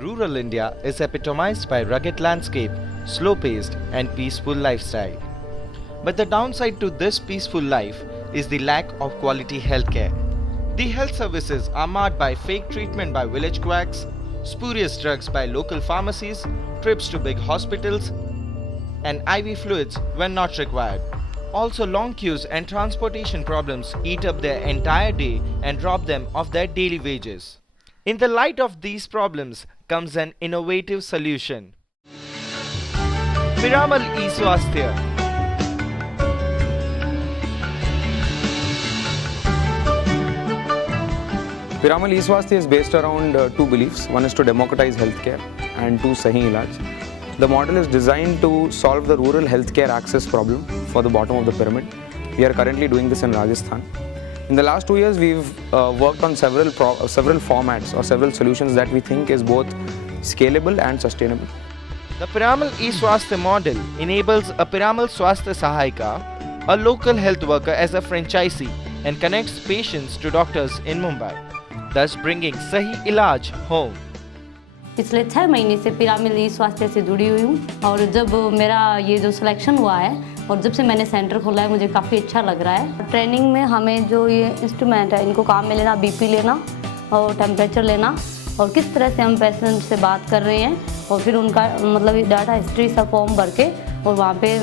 Rural India is epitomized by rugged landscape, slow-paced and peaceful lifestyle. But the downside to this peaceful life is the lack of quality healthcare. The health services are marred by fake treatment by village quacks, spurious drugs by local pharmacies, trips to big hospitals, and IV fluids when not required. Also, long queues and transportation problems eat up their entire day and rob them of their daily wages. In the light of these problems comes an innovative solution. Piramal eSwasthya. Piramal eSwasthya is based around two beliefs. One is to democratize healthcare and two, Sahi Ilaj. The model is designed to solve the rural healthcare access problem for the bottom of the pyramid. We are currently doing this in Rajasthan. In the last 2 years, we've worked on several formats or several solutions that we think is both scalable and sustainable. The Piramal eSwasthya model enables a Piramal Swasthya Sahayika, a local health worker, as a franchisee and connects patients to doctors in Mumbai, thus bringing Sahi Ilaj home. पिछले 6 महीने से पिरामिल ई-स्वास्थ्य से जुड़ी हुई हूँ और जब मेरा ये जो सिलेक्शन हुआ है और जब से मैंने सेंटर खोला है मुझे काफ़ी अच्छा लग रहा है। ट्रेनिंग में हमें जो ये इंस्ट्रूमेंट है इनको काम में लेना, बीपी लेना और टेम्परेचर लेना और किस तरह से हम पेशेंट से बात कर रहे हैं और फिर उनका मतलब डाटा हिस्ट्री सब फॉर्म भर के और वहाँ पे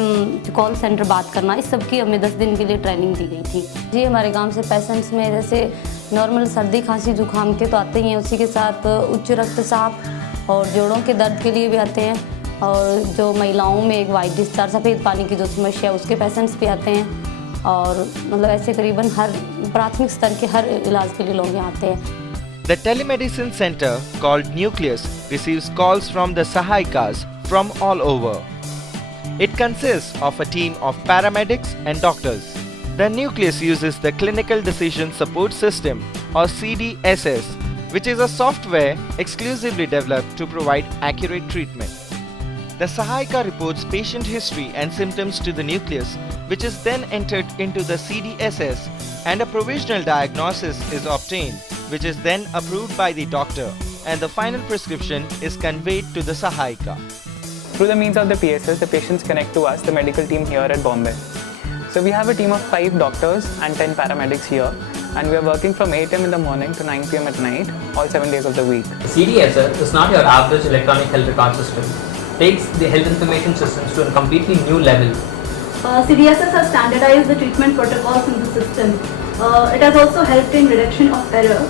कॉल सेंटर बात करना, इस सब की हमें 10 दिन के लिए ट्रेनिंग दी गई थी। जी, हमारे गांव से पेशेंट्स में जैसे नॉर्मल सर्दी खांसी जुकाम के तो आते ही हैं, उसी के साथ उच्च रक्तचाप और जोड़ों के दर्द के लिए भी आते हैं और जो महिलाओं में एक वाइट डिस्चार्ज सफ़ेद पानी की जो समस्या है उसके पेशेंट्स भी आते हैं और मतलब ऐसे करीबन हर प्राथमिक स्तर के हर इलाज के लिए लोग यहाँ आते हैं। The telemedicine center called Nucleus receives calls from the Sahayikas from all over. It consists of a team of paramedics and doctors. The Nucleus uses the Clinical Decision Support System or CDSS, which is a software exclusively developed to provide accurate treatment. The Sahayika reports patient history and symptoms to the Nucleus, which is then entered into the CDSS and a provisional diagnosis is obtained, which is then approved by the doctor and the final prescription is conveyed to the Sahayika. Through the means of the PSS, the patients connect to us, the medical team here at Bombay. So we have a team of 5 doctors and 10 paramedics here, and we are working from 8 am in the morning to 9 p.m. at night, all 7 days of the week. CDSS is not your average electronic health record system. It takes the health information systems to a completely new level. CDSS has standardized the treatment protocols in the system. It has also helped in reduction of error.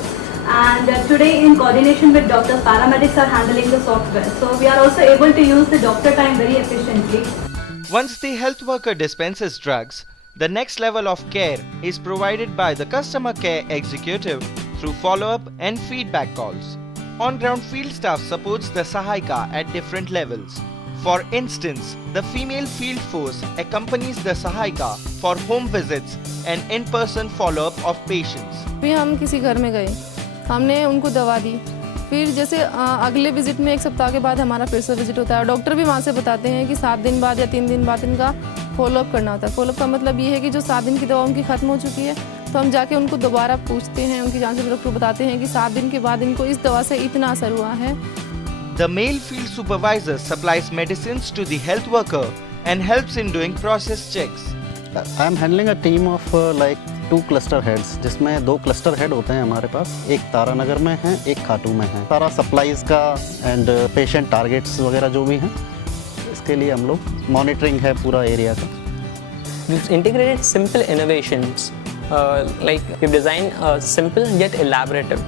And today, in coordination with doctors, paramedics are handling the software. So we are also able to use the doctor time very efficiently. Once the health worker dispenses drugs, the next level of care is provided by the customer care executive through follow-up and feedback calls. On-ground field staff supports the Sahayika at different levels. For instance, the female field force accompanies the Sahayika for home visits and in-person follow-up of patients. फिर हम किसी घर में गए, हमने उनको दवा दी, फिर जैसे अगले विजिट में 1 सप्ताह के बाद हमारा फिर से विजिट होता है। डॉक्टर भी वहाँ से बताते हैं कि 7 दिन बाद या 3 दिन बाद इनका फॉलोअप करना होता है। फॉलोअप का मतलब ये है कि जो 7 दिन की दवा उनकी ख़त्म हो चुकी है तो हम जाके उनको दोबारा पूछते हैं, उनकी जांच में डॉक्टर बताते हैं कि 7 दिन के बाद इनको इस दवा से इतना असर हुआ है। The male field supervisor supplies medicines to the health worker and helps in doing process checks. I am handling a team of like 2 cluster heads, जिसमें 2 cluster head होते हैं हमारे पास, एक तारानगर में है, एक खाटू में है। सारा सप्लाईज का एंड पेशेंट टारगेट्स वगैरह जो भी हैं, इसके लिए हम लोग मॉनिटरिंग है पूरा एरिया का। We've integrated simple innovations, like we've designed simple yet elaborate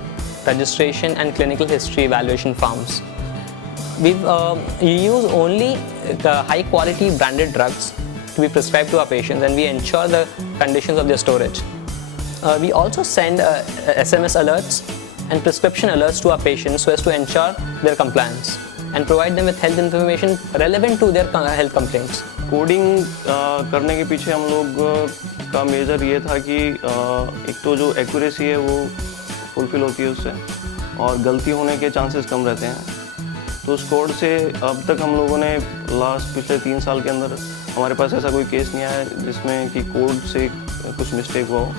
registration and clinical history evaluation forms. We've use only the high quality branded drugs to be prescribed to our patients, and we ensure the conditions of their storage. We also send SMS alerts and prescription alerts to our patients so as to ensure their compliance and provide them with health information relevant to their health complaints. Coding करने के पीछे हम लोग का major ये था कि एक तो जो एक्यूरेसी है वो फुलफिल होती है उससे और गलती होने के चांसेस कम रहते हैं। तो उस कोड से अब तक हम लोगों ने पिछले 3 साल के अंदर हमारे पास ऐसा कोई केस नहीं आया जिसमें कि कोड से कुछ मिस्टेक हुआ हो।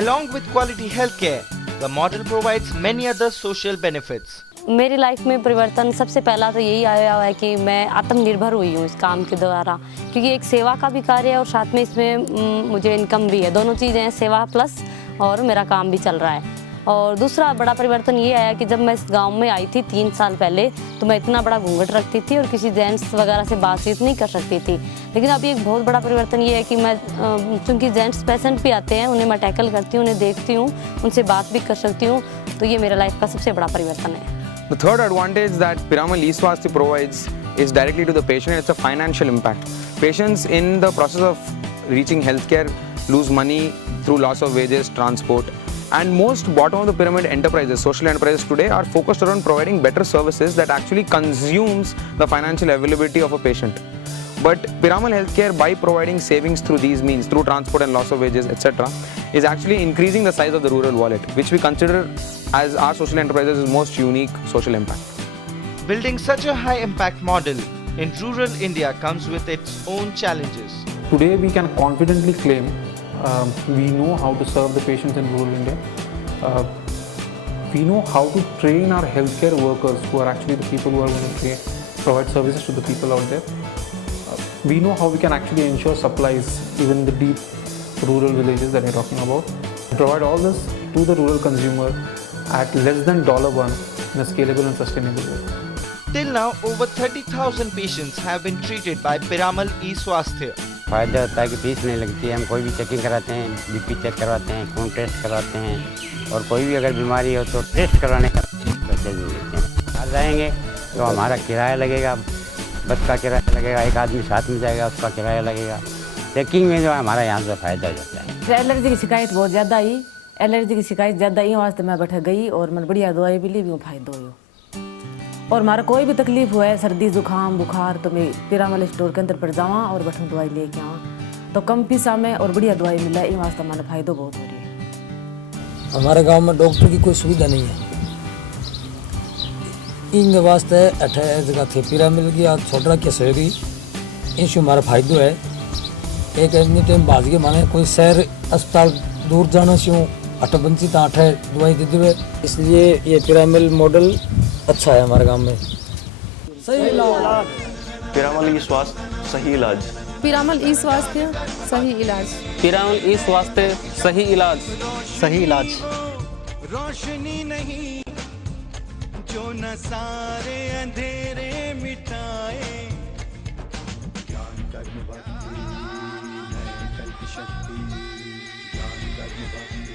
Along with quality healthcare, the model provides many other social benefits. मेरी लाइफ में परिवर्तन सबसे पहला तो यही आया हुआ है कि मैं आत्मनिर्भर हुई हूँ इस काम के द्वारा, क्योंकि एक सेवा का भी कार्य है और साथ में इसमें मुझे इनकम भी है। दोनों चीज़ें हैं, सेवा प्लस और मेरा काम भी चल रहा है। और दूसरा बड़ा परिवर्तन ये आया कि जब मैं इस गांव में आई थी 3 साल पहले, तो मैं इतना बड़ा घूंघट रखती थी और किसी जेंट्स वगैरह से बातचीत नहीं कर सकती थी। लेकिन अभी एक बहुत बड़ा परिवर्तन ये है कि मैं चूँकि जेंट्स पेशेंट भी आते हैं, उन्हें मैं टैकल करती हूँ, उन्हें देखती हूँ, उनसे बात भी कर सकती हूँ। तो ये मेरा लाइफ का सबसे बड़ा परिवर्तन है। The third advantage that Piramal eSwasthya provides is directly to the patient. It's a financial impact. Patients in the process of reaching healthcare lose money through loss of wages, transport, and most bottom of the pyramid enterprises, social enterprises today are focused around providing better services that actually consumes the financial availability of a patient. But Piramal Healthcare, by providing savings through these means, through transport and loss of wages, etc., is actually increasing the size of the rural wallet, which we consider as our social enterprises' most unique social impact. Building such a high impact model in rural India comes with its own challenges. Today we can confidently claim we know how to serve the patients in rural India. We know how to train our healthcare workers, who are actually the people who are going to provide services to the people out there. We know how we can actually ensure supplies even in the deep rural villages that we're talking about. Provide all this to the rural consumer at less than $1 in a scalable and sustainable way. Till now, over 30,000 patients have been treated by Piramal eSwasthya. फायदा होता है कि fees नहीं लगती है। हम कोई भी चेकिंग कराते हैं, बीपी चेक करवाते हैं, खून टेस्ट करवाते हैं, और कोई भी अगर बीमारी हो तो टेस्ट करवाने का पैसे भी लेते हैं। आ जाएंगे तो हमारा किराया लगेगा, बस का किराया लगेगा, एक आदमी साथ में जाएगा उसका किराया लगेगा। चेकिंग में जो है हमारा यहाँ से फ़ायदा हो जाता है। एलर्जी की शिकायत बहुत ज़्यादा आई, एलर्जी की शिकायत ज़्यादा आई, वास्ते मैं बैठ गई और मैं बढ़िया दवाई भी ली भी फायदा हो। और हमारा कोई भी तकलीफ हुआ है, सर्दी जुकाम बुखार, तो मैं पिरामल स्टोर के अंदर पर जावा और बैठूँ दवाई लेके आवा, तो कम पैसा में और बढ़िया दवाई मिला है। वास्ते हमारा फायदा बहुत हो रही है। हमारे गांव में डॉक्टर की कोई सुविधा नहीं है, इन वास्ते अठे जगह थे पिरामिल की आज छोटा क्या सहयोगी इनसे हमारा फायदा है। एक एनी टाइम बाज के माने कोई शहर अस्पताल दूर जाना से अठबंसी तो अठे दवाई दे देवे, इसलिए ये पिरामिल मॉडल अच्छा है हमारे गांव में। सही इलाज, पिरामल eSwasthya सही इलाज, पिरामल eSwasthya सही इलाज, पिरामल eSwasthya सही इलाज, सही इलाज। रोशनी नहीं जो न सारे अंधेरे मिटाए, ज्ञान कर्म भक्ति है कल्प शक्ति, ज्ञान कर्म भक्ति